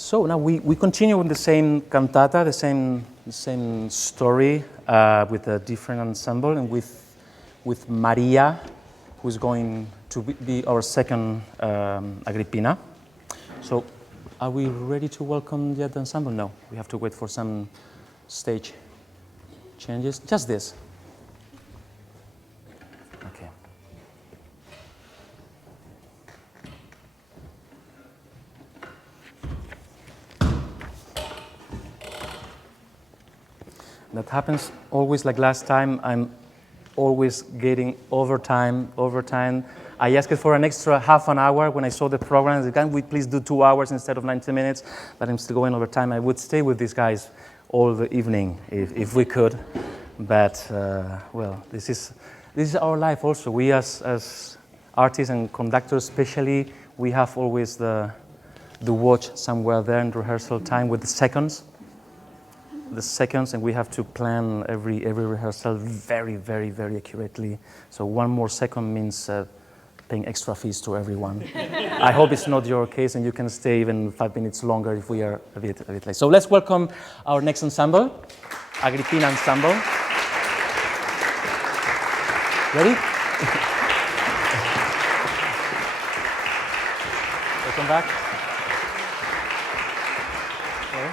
So now we continue with the same cantata, the same story with a different ensemble, and with Maria, who's going to be our second Agrippina. So are we ready to welcome the ensemble? No, we have to wait for some stage changes. Just this. Okay. That happens always like last time. I'm always getting overtime. I asked for an extra half an hour when I saw the program. I said, can we please do 2 hours instead of 90 minutes? But I'm still going over time. I would stay with these guys all the evening if we could. But, well, this is our life also. We as artists and conductors especially, we have always the watch somewhere there in rehearsal time with the seconds, and we have to plan every rehearsal very, very, very accurately. So 1 more second means paying extra fees to everyone. I hope it's not your case, and you can stay even 5 minutes longer if we are a bit late. So let's welcome our next ensemble, Agrippina Ensemble. Ready? Welcome back. Okay.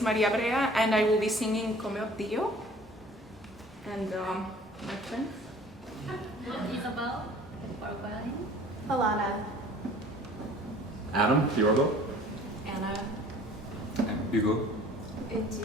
Maria Brea, and I will be singing Come Dio. And my friends? Isabelle, violin. Alana. Adam, theorbo. Anna. And Hugo. Eunji.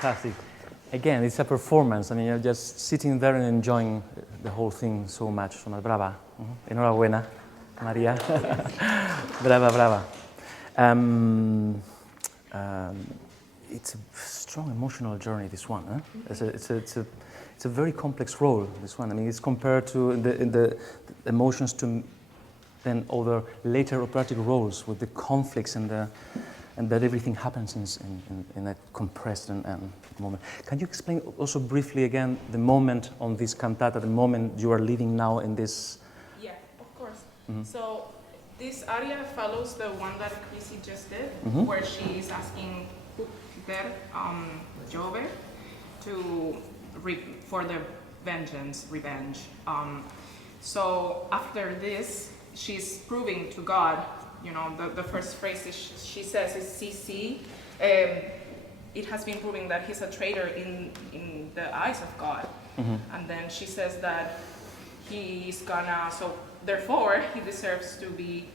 Fantastic. Again, it's a performance. I mean, you're just sitting there and enjoying the whole thing so much. Brava. Enhorabuena, Maria. Brava, brava. It's a strong emotional journey, this one. Huh? it's a very complex role, this one. I mean, it's compared to in the emotions to then other later operatic roles with the conflicts and that everything happens in a compressed moment. Can you explain also briefly again the moment on this cantata, the moment you are living now in this? Yeah, of course. So this aria follows the one that Chrissy just did, where she is asking Peter Jove for the revenge. So after this, she's proving to God, you know, the first phrase she says is CC. It has been proven that he's a traitor in the eyes of God. And then she says that he's gonna, so therefore he deserves to be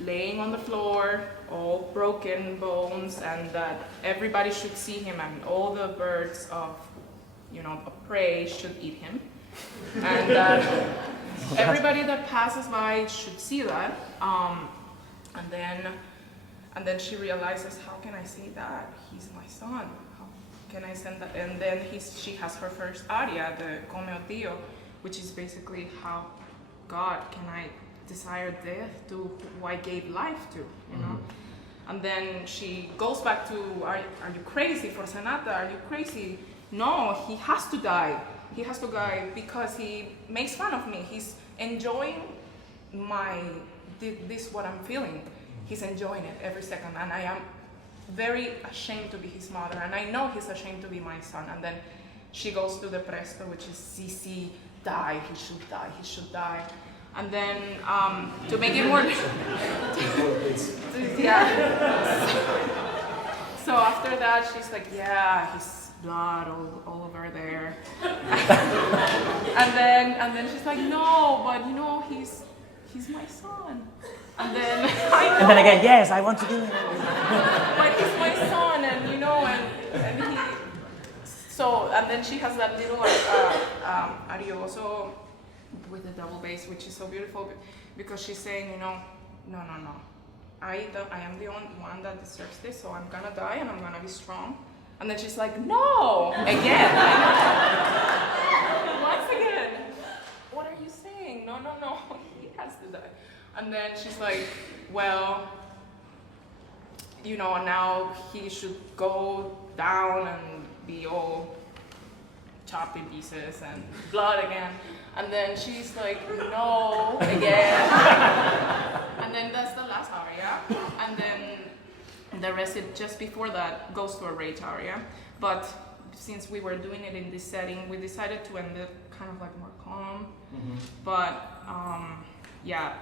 laying on the floor, all broken bones, and that everybody should see him and all the birds of, you know, of prey should eat him. And that everybody that passes by should see that. And then she realizes, how can I say that? He's my son. How can I send that? And then she has her first aria, the Come Dio, which is basically how God can I desire death to who I gave life to, you know? And then she goes back to, are you crazy for Sonata? Are you crazy? No, he has to die. He has to die because he makes fun of me. He's enjoying this what I'm feeling. He's enjoying it every second, and I am very ashamed to be his mother, and I know he's ashamed to be my son. And then she goes to the presto, which is CC, die, he should die, he should die. And then to make it more, yeah. So after that, she's like, yeah, his blood all over there. and then she's like, no, but you know, he's my son. And then And then again, yes, I want to do it. but he's my son, and you know, and he. So and then she has that little arioso with the double bass, which is so beautiful because she's saying, you know, no. I am the only one that deserves this, so I'm gonna die and I'm gonna be strong. And then she's like, no, again. Once again, what are you saying? No, he has to die. And then she's like, well, you know, now he should go down and be all chopped in pieces and blood again. And then she's like, no, again. And then that's the last aria. And then the rest, just before that, goes to a rage aria. But since we were doing it in this setting, we decided to end it kind of like more calm. But yeah,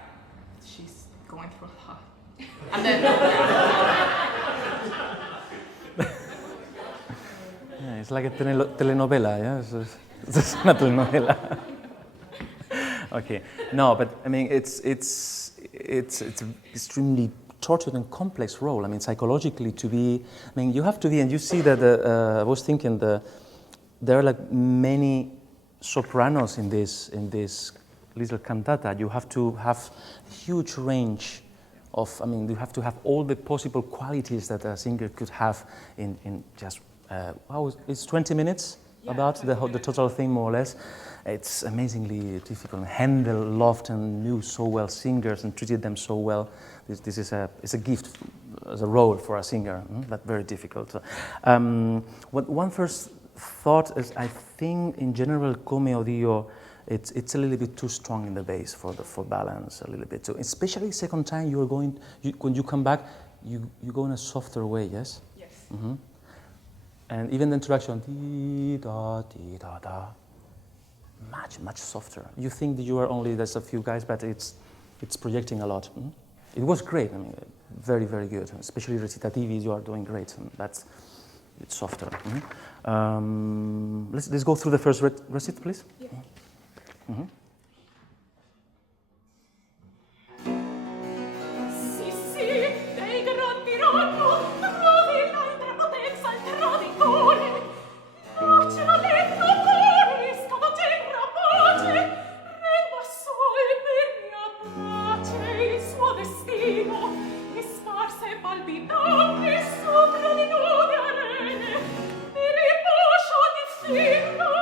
she's going through a lot. And then Yeah, it's like a telenovela, yeah? It's not a telenovela. Okay, no, but I mean, it's an extremely tortured and complex role. I mean, psychologically to be, I mean, you have to be, and you see that, I was thinking there are like many sopranos in this little cantata. You have to have huge range of, I mean, you have to have all the possible qualities that a singer could have in just, it's 20 minutes? Yeah, about 20 minutes. The total thing, more or less. It's amazingly difficult. Handel loved and knew so well singers and treated them so well. This is a gift as a role for a singer, but very difficult. One first thought is, I think in general, Come Dio, it's a little bit too strong in the bass for balance a little bit. So especially second time when you come back, you go in a softer way, yes? Yes. Mm-hmm. And even the introduction, dee da da, much softer. You think that you are only, there's a few guys, but it's projecting a lot. Mm-hmm. It was great. I mean, very, very good. Especially recitativi, you are doing great. And it's softer. Mm-hmm. Let's go through the first recit, please. Yeah. Mm-hmm. Sopra di nuove arene, e riposo di figlio,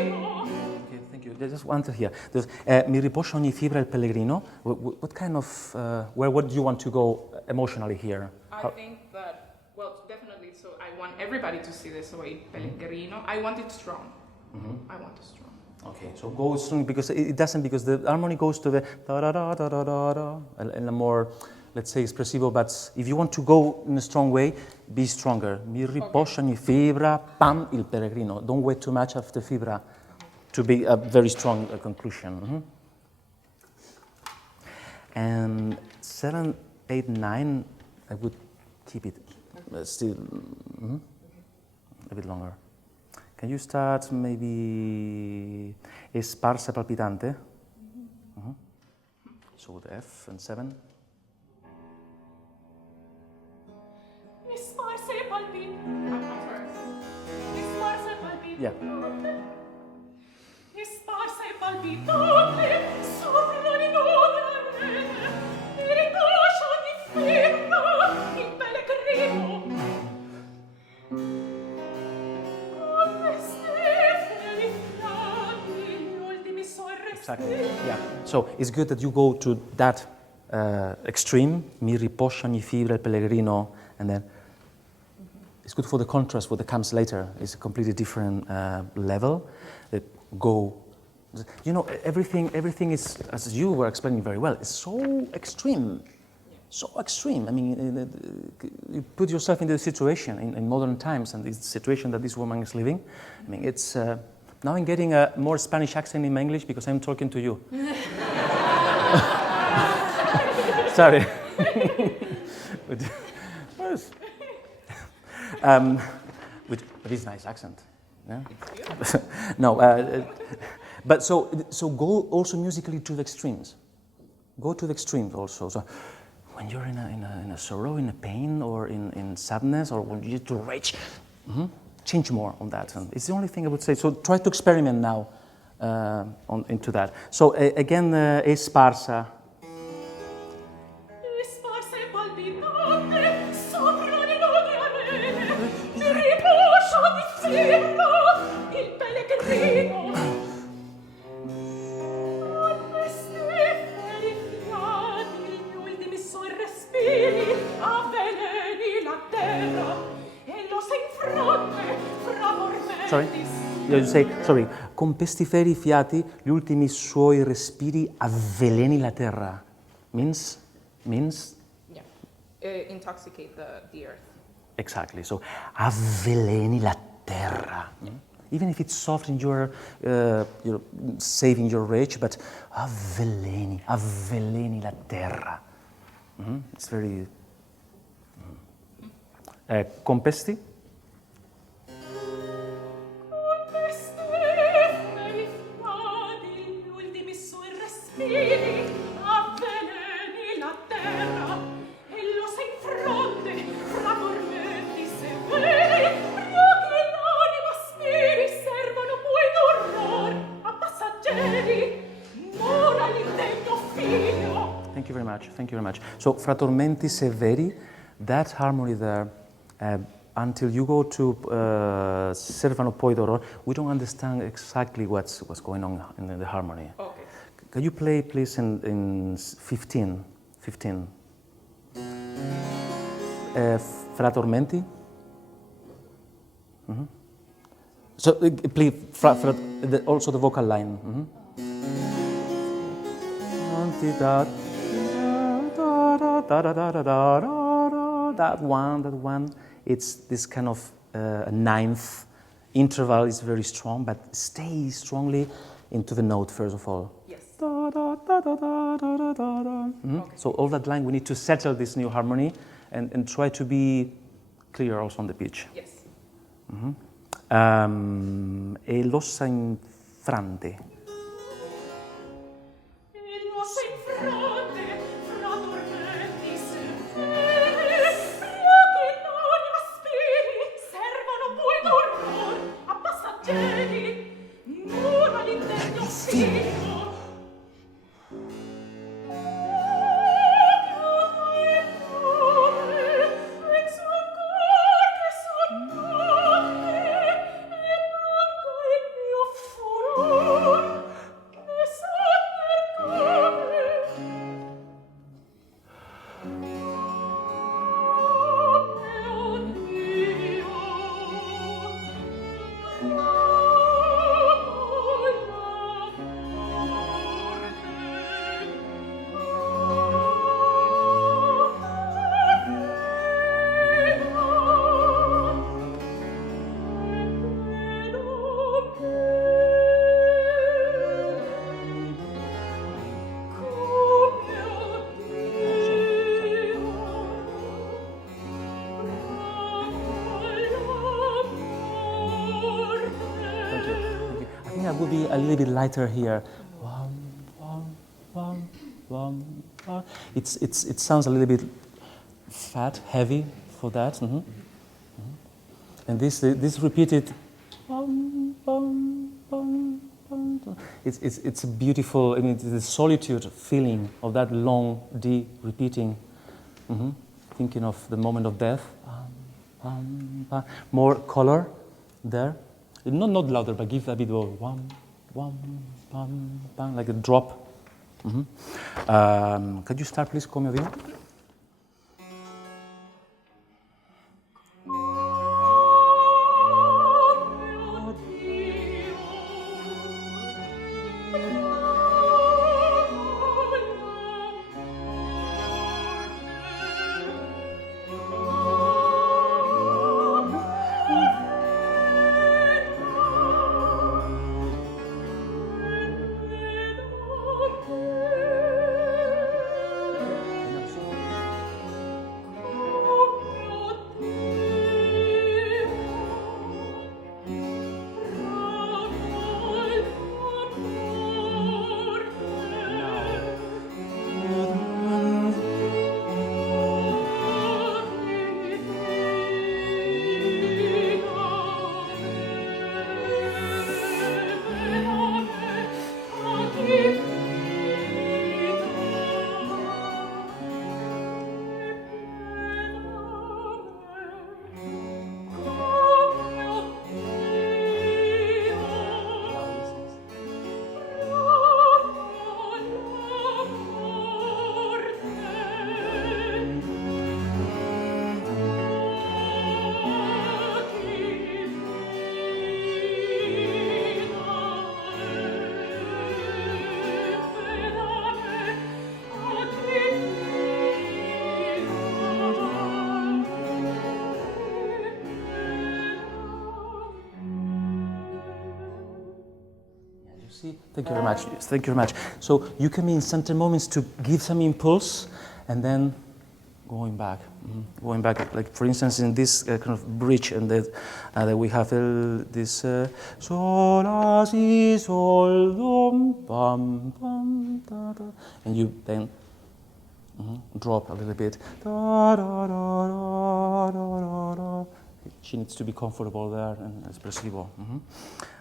Okay, thank you. There's just one to here. Mi riposo ogni fibra il pellegrino. What kind of, where do you want to go emotionally here? I think that, well, definitely, so I want everybody to see this way, Pellegrino. I want it strong. I want it strong. Okay, so go strong because it doesn't, because the harmony goes to the da da da da da da da, and a more, let's say, espressivo. But if you want to go in a strong way, be stronger. Mi riposo ogni fibra, pam il pellegrino. Don't wait too much after fibra to be a very strong conclusion. And 7, 8, 9, I would keep it still a bit longer. Can you start maybe è sparsa palpitante? So the F and 7. È sparsa e palpitante. I'm sorry. È sparsa e palpitante. Yeah. È sparsa e palpitante sopra le nuove arene. Mi riposo di fibra il pellegrino. Exactly. Yeah. So it's good that you go to that extreme. Mi riposo ogni fibra il pellegrino, and then it's good for the contrast. What comes later is a completely different level. Go. You know, everything is, as you were explaining very well, it's so extreme. So extreme. I mean, you put yourself in the situation in modern times and the situation that this woman is living. I mean, it's. Now I'm getting a more Spanish accent in my English because I'm talking to you. Sorry. With this nice accent. Yeah? No, but so go also musically to the extremes. Go to the extremes also. So when you're in a sorrow, in a pain, or in sadness, or when you need to rage. Change more on that. And it's the only thing I would say. So try to experiment now into that. So again, è sparsa. È sparsa e palpitante sopra le nuove arene. Mi riposo di fibra il pellegrino. A questi fiati gli ultimi suoi respiri avveleni la terra. Sorry? You say, sorry, con pestiferi fiati gli ultimi suoi respiri avveleni la terra. Means? Yeah. Intoxicate the earth. Exactly. So, avveleni la terra. Even if it's soft and you're saving your rage, but avveleni la terra. It's very... con pesti? Thank you very much. So, fra tormenti severi, that harmony there, until you go to Servano poi d'oro, we don't understand exactly what's going on in the harmony. Okay. Can you play, please, in 15? Fra tormenti? So, please, also the vocal line. That one, it's this kind of ninth interval is very strong, but stay strongly into the note first of all. Yes. Okay. So all that line, we need to settle this new harmony and try to be clear also on the pitch. Yes. E l'ossa infrante. will be a little bit lighter here. Wam, wam, wam, wam, wam. It sounds a little bit fat, heavy for that. And this repeated. Bum, bum, bum, bum. It's a beautiful. I mean, it's the solitude feeling of that long D repeating. Thinking of the moment of death. Bum, bum. More color there. Not louder, but give a bit more. Bum, bum, bum, bum, like a drop. Could you start, please, come here? Thank you very much. Yes, thank you very much. So you come in certain moments to give some impulse, and then going back, Like for instance, in this kind of bridge, and that we have this sol la si sol dom bam bam da da, and you then drop a little bit. Da, da, da, da, da, da, da. She needs to be comfortable there and expressivo.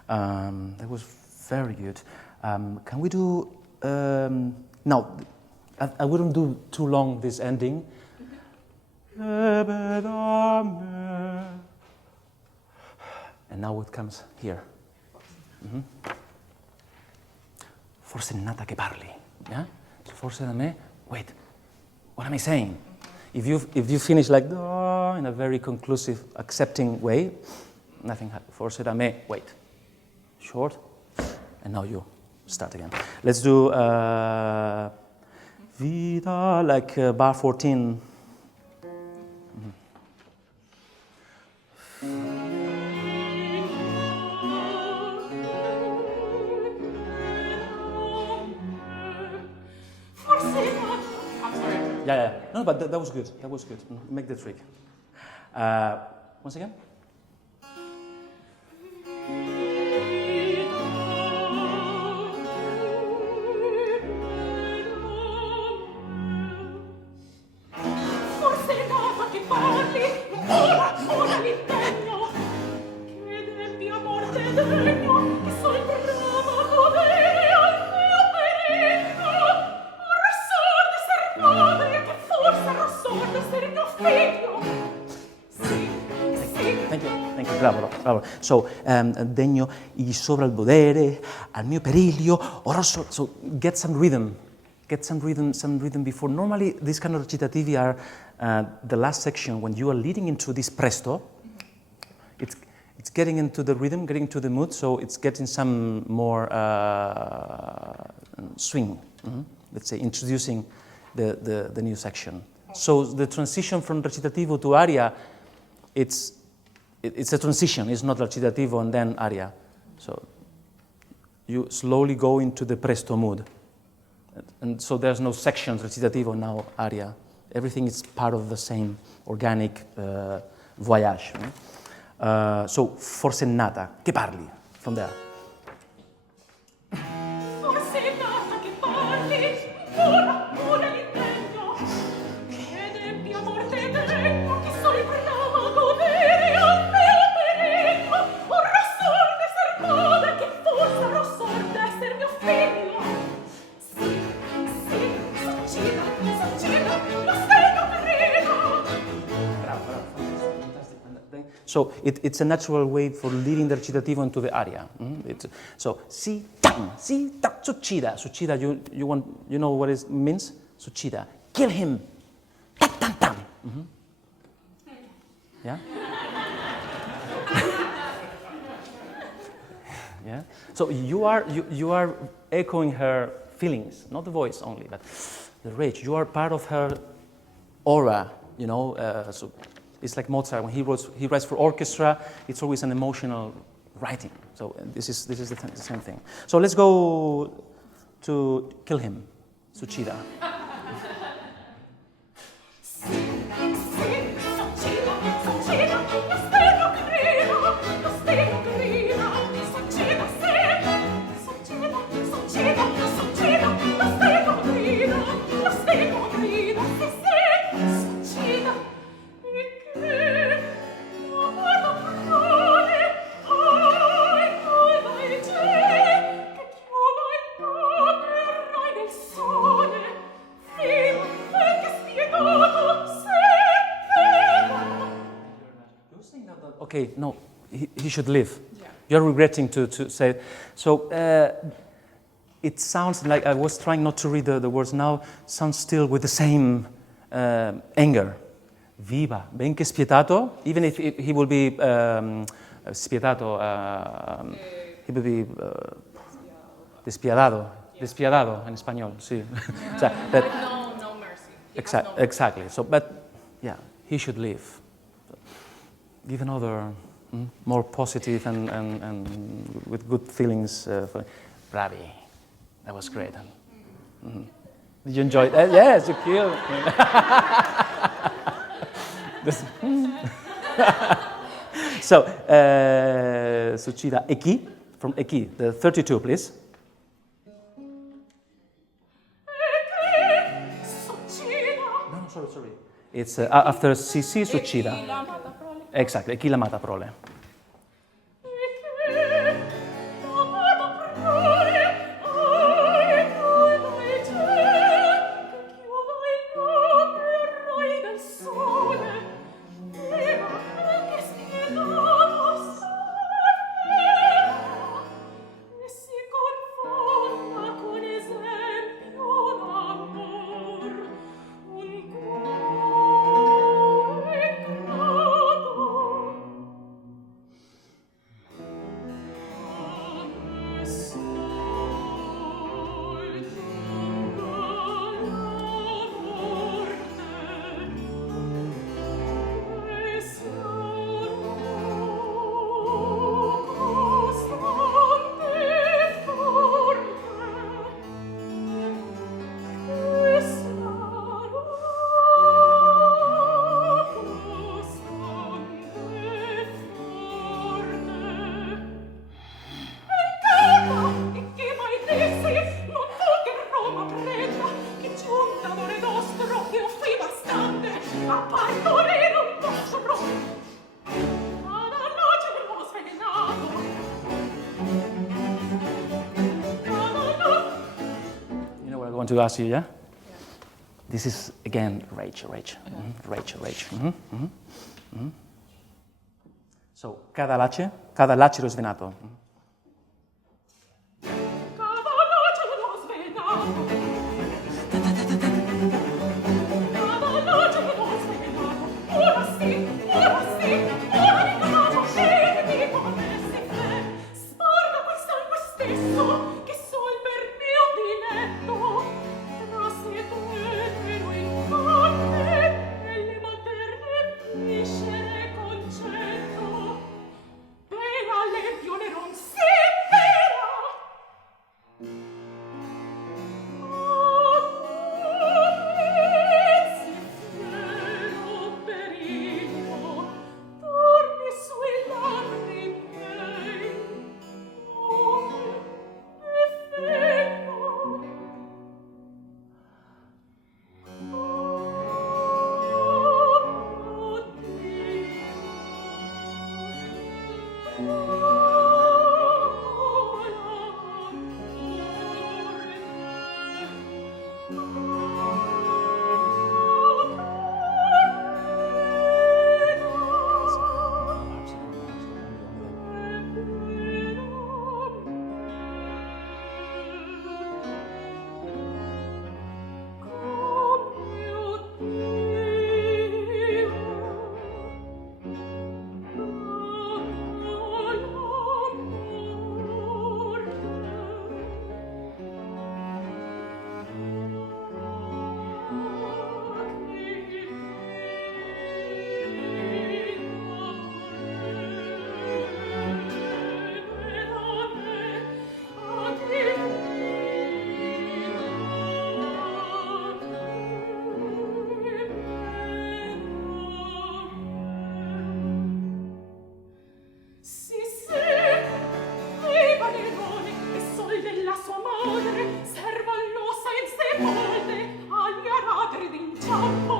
That was very good. Can we do, now, I wouldn't do too long this ending. And now it comes here. Forse nata che parli. Yeah? So forse da me, wait, what am I saying? If you finish like in a very conclusive, accepting way, nothing happens. Forse da me, wait. Short. And now you start again. Let's do Vida, like bar 14. Yeah. No, but that was good. That was good. Make the trick. Once again. Bravo. So, degno y sopra il podere, al mio periglio, rosso. So, get some rhythm before. Normally, these kind of recitativi are the last section when you are leading into this presto. It's getting into the rhythm, getting into the mood. So it's getting some more swing. Let's say introducing the new section. So the transition from recitativo to aria, it's a transition. It's not recitativo and then aria. So you slowly go into the presto mood. And so there's no sections, recitativo, now aria. Everything is part of the same organic voyage. So, forse nata, che parli? From there. So it's a natural way for leading the recitativo into the aria. So si tan succida. Succida, you know what it means? Succida. Kill him. Tan tan tan. Yeah. Yeah. So you are echoing her feelings, not the voice only, but the rage. You are part of her aura. So it's like Mozart when he writes for orchestra. It's always an emotional writing. So this is the same thing. So let's go to Kill Him, Succida. Okay, no, he should live. Yeah. You're regretting to say it. So it sounds like, I was trying not to read the words now, sounds still with the same anger. Viva, ben che spietato, even if he will be spietato, he will be despiadado, despiadado in español, sí. So, but, no mercy. Exactly. So, but yeah, he should live. Give another more positive and with good feelings. Bravi, that was great. Did you enjoy it? Yes, you killed. So, Succida, Eki, from Eki, the 32, please. No, sorry. It's after Sisi, Succida. Exactly, Chi la mata prole. To ask you, yeah? This is again rage. Rage. So, cada lacero svenato. Oh, madre, serva l'ossa in sepolde, agli aratri d'inciampo,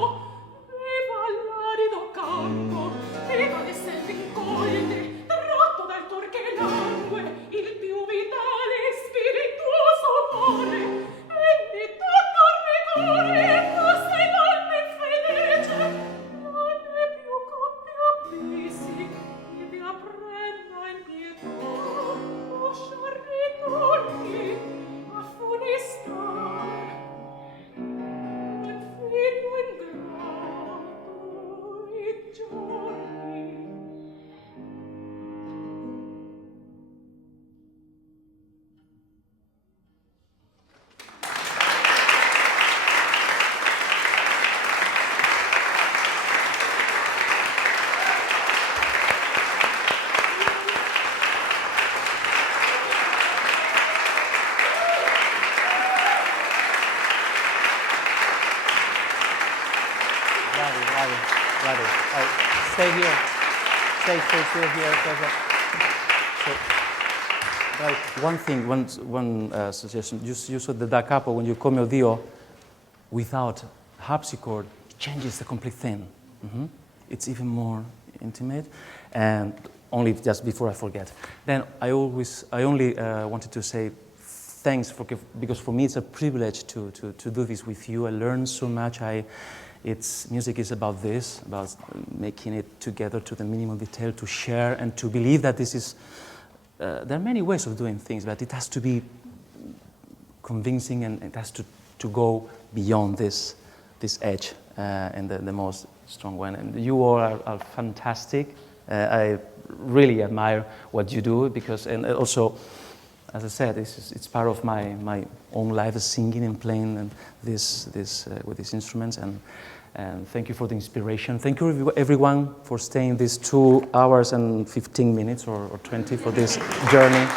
viva all'arido campo, viva le selve incolde, tratto dal cor che langue, il più vitale e spirituoso amore, e di tutto il rigore, passa e donne felice, non è più cotte abbisi, ivi apprenda in pietà, lasciar ritorni a funestar, un figlio ingrato i giorni. Bravo. Stay here. Stay still here. So, right. One thing, one suggestion. You saw the da capo when you come your dio without harpsichord, it changes the complete thing. It's even more intimate. And only just before I forget. Then I only wanted to say thanks because for me it's a privilege to do this with you. I learned so much. Music is about this, about making it together to the minimal detail, to share and to believe that this is. There are many ways of doing things, but it has to be convincing and it has to go beyond this edge and the most strong one. And you all are fantastic. I really admire what you do and also, as I said, it's part of my own life, singing and playing and this with these instruments. And thank you for the inspiration. Thank you everyone for staying these 2 hours and 15 minutes or 20 for this journey.